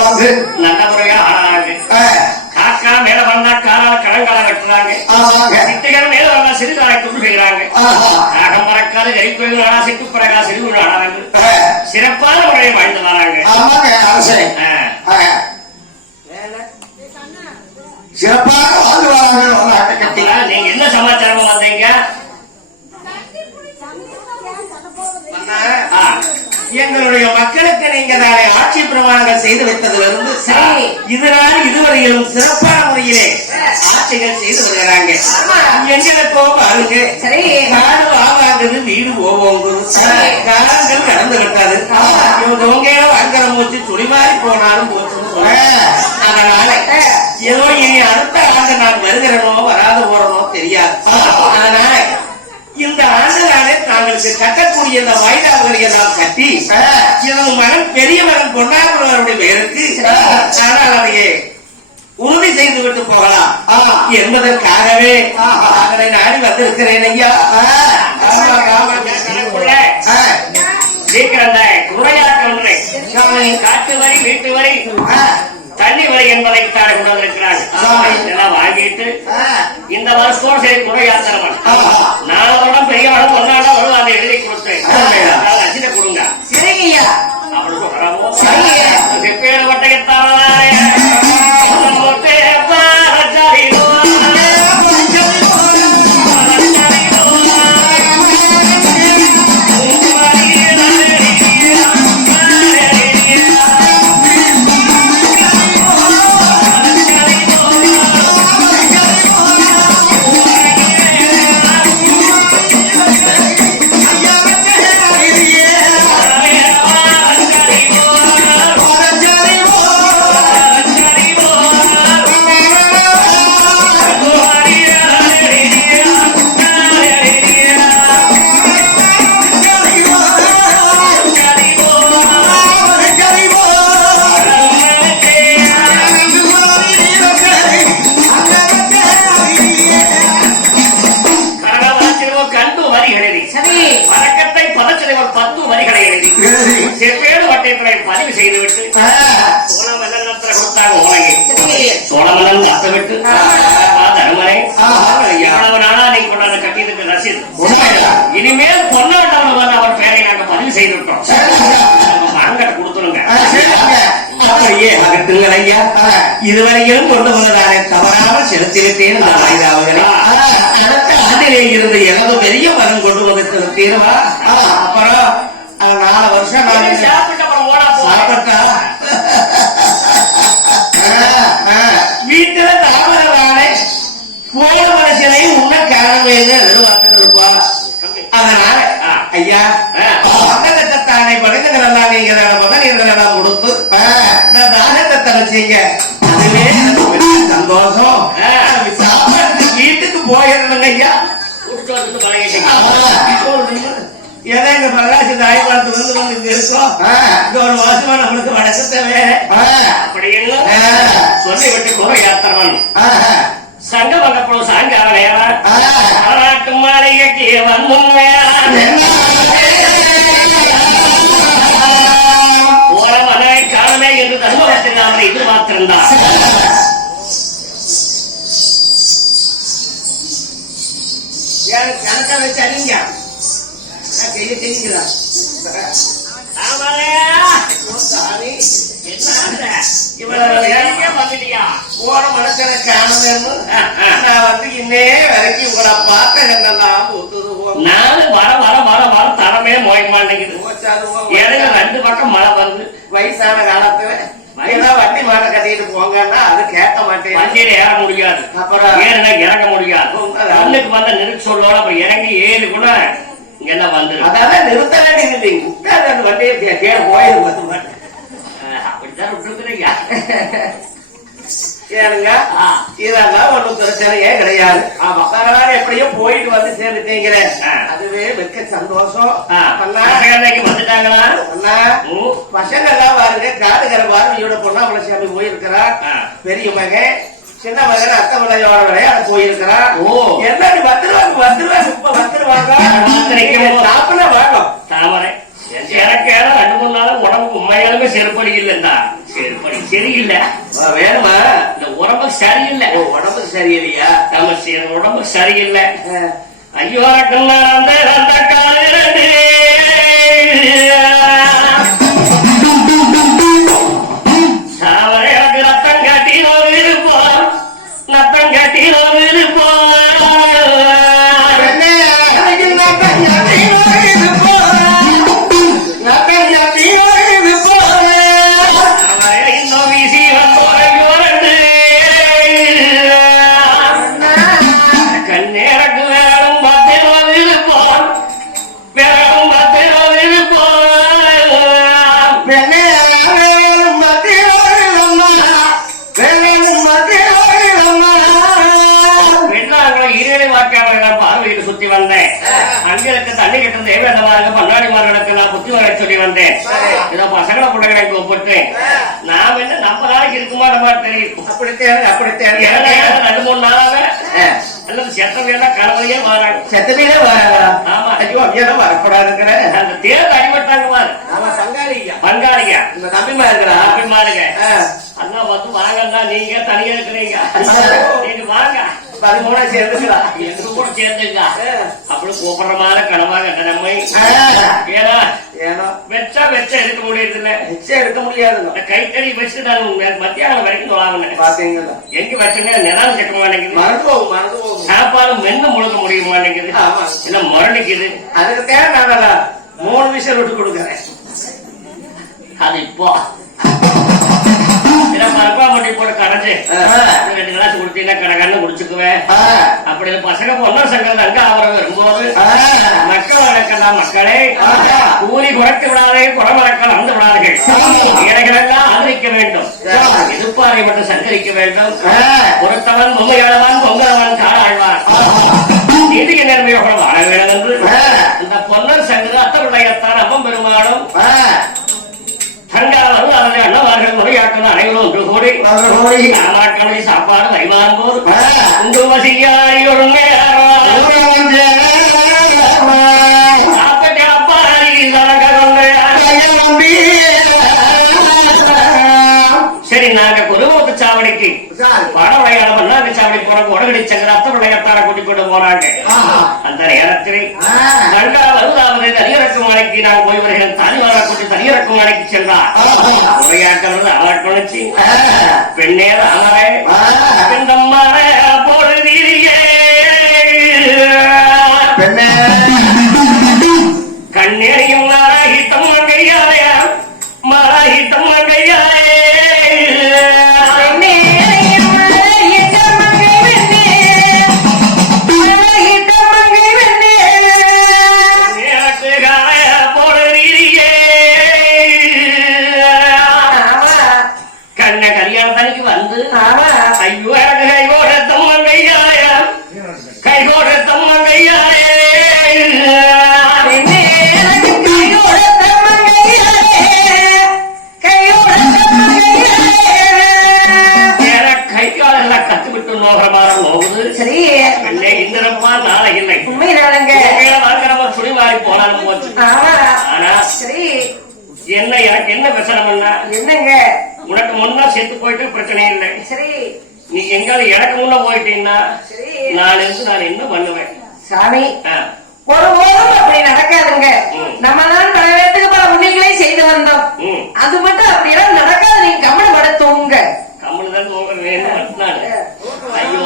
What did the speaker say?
ஆமாங்க நல்ல முறையா ஆடுறாங்க ஆ, காக்கா மேல வந்தா காலால கடங்கால வெட்டுறாங்க. ஆமாங்க சிட்டுகள் மேல வந்தா சிறுகாலை செய்கிறாங்க ஆஹா. காகம் பறக்காத கரிக்கோயில் நாடா சிட்டு பறக்கா சிறுகுள் நாடாங்க ஆ, சிறப்பான முறையை வாழ்ந்து வராங்க. சிறப்பாக வாழ்ந்து வராங்க நீங்க என்ன சமாச்சாரமா வந்தீங்க? எங்களுடைய மக்களுக்கு நீங்க தானே ஆட்சி பிரமாணங்கள் செய்து வைத்ததிலிருந்து சரி. இதனால் இதுவரையிலும் சிறப்பான முறையிலே ஆட்சிகள் செய்து வருகிறாங்க எங்களுக்கோ பாருங்க சரி. காடு வாவாங்குது வீடு ஓவோங்குது. காலங்கள் கடந்து விட்டது இவங்க வாங்குற மூச்சு துணி மாறி போனாலும் போச்சுன்னு சொல்றேன். அதனால ஏதோ இனி அடுத்த ஆண்டு நான் வருகிறனோ வராத போறனோ தெரியாது அதனால இந்த ஆண்டு தாங்களுக்கு கட்டக்கூடிய இந்த வாய்தாவுகளை எல்லாம் கட்டி எனது மகன் பெரிய மகன் பொன்னாக்குறவருடைய பெயருக்கு ஆனால் அதையே உறுதி செய்து விட்டு போகலாம். என்பதற்காகவே அவரை நாடி வந்திருக்கிறேன் ஐயா. ஒன்றை காட்டு வரி வீட்டு வரி தண்ணி வரி என்பதை தான் கொண்டு வந்திருக்கிறாங்க ஆமா. இதெல்லாம் வாங்கிட்டு இந்த வருஷத்தோடு சரி குறையாத்திரவன் ஆமா. நாளோட பெரியவனும் ஒன்னாட எழுதி. செப்பேடு வட்டயத்தினை பதிவு செய்துவிட்டு சோழமல்லத்தில் கொடுத்தாங்க உலகை. சோழமல்லன் கத்தவிட்டு தருமனை. எவ்வளவு நாளா நீ கொண்டாட கட்டியதுக்கு ரசீது? இனிமேல் பொன்னாட்டவன் வந்து அவர் பெயரை நாங்க பதிவு செய்துவிட்டோம். கொடுத்துருங்க. அகற்றுங்கள் ஐயா. இதுவரையிலும் கொண்டு வந்ததானே தவறாமல் செலுத்திவிட்டேன் ஆண்டிலே இருந்து எனது பெரிய மகன் கொண்டு வந்து செலுத்தீருவா அப்புறம் அது நாலு வருஷம் நான் சாப்பிட்டு வீட்டுல தாமரவானை போன மனுஷனை உன்ன காரணமே எதிர்பார்த்துட்டு இருப்பான் அதனால. ஐயா பதக்கத்தை தானே படைத்தங்களெல்லாம் நீங்க பதவிகளெல்லாம் கொடுத்து இந்த தானத்தை தரச்சீங்க ஒரு மாசமா நம்மளுக்கு வணக்கத்தை வேற ஆ, அப்படி எல்லாம் ஆ, சொல்லி விட்டு குறை யாத்திரவன் சங்க வங்கப்படும் சாயங்கால நேரம் ஆ. பாராட்டு மாளிகைக்கு வந்தும் மகனை காணமே என்று தர்மபுரத்தில் அவரை எதிர்பார்த்திருந்தார். கணக்கா வச்சு அடிங்க? கையை வயசான காலத்துல ஏதோ வண்டி மாட்டை கட்டிட்டு போங்கன்னா அது கேட்க மாட்டேன் வண்டியில ஏற முடியாது அப்புறம்? ஏறினா இறங்க முடியாது. கண்ணுக்கு வந்த நிறுத்தி சொல்லோட அப்புறம் இறங்கி ஏறி எல்லாம் வந்துடும் அதான் நிறுத்த வேண்டியது இல்லைங்க உட்கார்ந்து அந்த வண்டியை கீழே போயிடும் பத்து மாட்டேன் அப்படித்தான் விட்டுருக்குறீங்க. ஏனுங்க ஆ. இதெல்லாம் ஒண்ணும் பிரச்சனையே கிடையாது. ஆமா. பரவாயில்ல எப்படியோ போயிட்டு வந்து சேர்ந்துட்டீங்களே. ஆ. அதுவே மிக்க சந்தோஷம். அன்னைக்கு வந்துட்டாங்களா? அண்ணா. பசங்க எல்லாம் பாருங்க காடுகிற பார்வையோட பொண்ணாமலை சாமி போயிருக்கிறா. பெரிய மகன் சின்ன மகன் அத்தமலையோட விளையாட போயிருக்கிறா ஓ. என்ன வந்துருவாங்க வந்துருவாங்க இப்ப வந்துருவாங்க சரியில்லை. வேணுமா இந்த உடம்பு சரியில்லை. உடம்பு சரியில்லையா? நம்ம உடம்பு சரியில்லை. ஐயோ கண்ணா தண்ணி கட்டும் தேவேந்தமாருக்கு பன்னாடிமார்களுக்கு நான் புத்தி வர சொல்லி வந்தேன் இதோ பசங்களை பிள்ளைகளை கூப்பிட்டு நாம் என்ன நம்ம நாளைக்கு இருக்குமா நம்ம தெரியும் அப்படித்தேன், அப்படித்தேன். ரெண்டு மூணு நாளாவே ஆ, அல்லது செத்தவையெல்லாம் கலவையே வராங்க வராங்களா? ஆமா. ஐயோ, அப்படியெல்லாம் வரக்கூடாதுங்கிற. அந்த தேர்தல் அடிபட்டாங்க பாரு ஆமா, சங்காளியா. பங்காளிங்க உங்க தம்பிமா இருக்கிறா? அப்படிமாருங்க ஆ, அண்ணா வந்து வாங்கண்ணா நீங்க தனியா இருக்கிறீங்க நீங்க வாங்க பதிமூணா சேர்ந்துக்கலாம். எங்க கூட சேர்ந்துங்க ஆ. அப்படி மாதிரி கனவாக நம்மை ஆ, ஏன்னா ஏனோ, வெச்சா வெச்சா இருக்க முடியறதில்ல. நிச்சயம் எடுக்க முடியாதுங்க. இந்த கைத்தறி வச்சு நான் மத்தியானம் வரைக்கும் தொழாமனேன் பாத்தீங்களா? எங்க வச்சுங்க நிலம் செக்க மாட்டேங்குது. மறந்து போகும், மறந்து போகும். சாப்பாடு மென்னு முழுக்க முடிய மாட்டேங்குது. இல்ல முரணிக்குது அதுக்கு தேவை மூணு விஷயம் விட்டு கொடுக்குறேன். அது இப்போ. இல்ல பருப்பா மட்டி போட்டு கடைஞ்சு ரெண்டு கிளாஸ் குடிச்சீங்கன்னா கடகன்னு குடிச்சுக்குவேன். அப்படி பசங்க பொண்ணு சங்கம் அங்க அவரை வரும்போது மக்கள் வழக்கலாம் மக்களே. கூலி குறைத்து விடாதே குறமறக்கள் அந்த விடாதீர்கள். இடைகளெல்லாம் ஆதரிக்க வேண்டும். எதிர்ப்பாரை மட்டும் சங்கரிக்க வேண்டும். பொறுத்தவன் பொம்மையாளவன் பொங்கலவன் காடாழ்வான் நீதிக்கு நேர்மையோட வாழ வேண்டும் என்று இந்த முறையாட்கள் அனைவரும் ஒன்று கூடி நாமாட்டமணி சாப்பாடு வைமாறும் போது மன்னாங்க சாவடி போன உடகடி சங்கர அத்த விளையாட்டார கூட்டிக் கொண்டு போனாங்க. அந்த நேரத்தில் வருவதாவது தனியரக்கு மலைக்கு நான் போய் வருகிறேன் தனிவார கூட்டி தனியரக்கு மலைக்கு சென்றார் உரையாட்டவர் அமர்க்கணிச்சு பெண்ணே அமரே பெண்ணம்மார பொழுதியே கண்ணேறியும் மாறாகித்தம் என்ன பிரச்சனைன்னா என்னங்க? உனக்கு முன்னா செத்து போயிட்டு பிரச்சனை இல்லை. சரி. நீ எங்கால எனக்கு முன்ன போயிட்டீங்கன்னா நாலு இருந்து நான் என்ன பண்ணுவேன்? சாமி ஒரு போதும் அப்படி நடக்காதுங்க. நம்ம நான் பல நேரத்துக்கு பல உண்மைகளை செய்து வந்தோம். அது மட்டும் அப்படியெல்லாம் நடக்காது. நீங்க கவனப்படுத்துவோங்க கவனம் தான் தூங்க ஐயோ.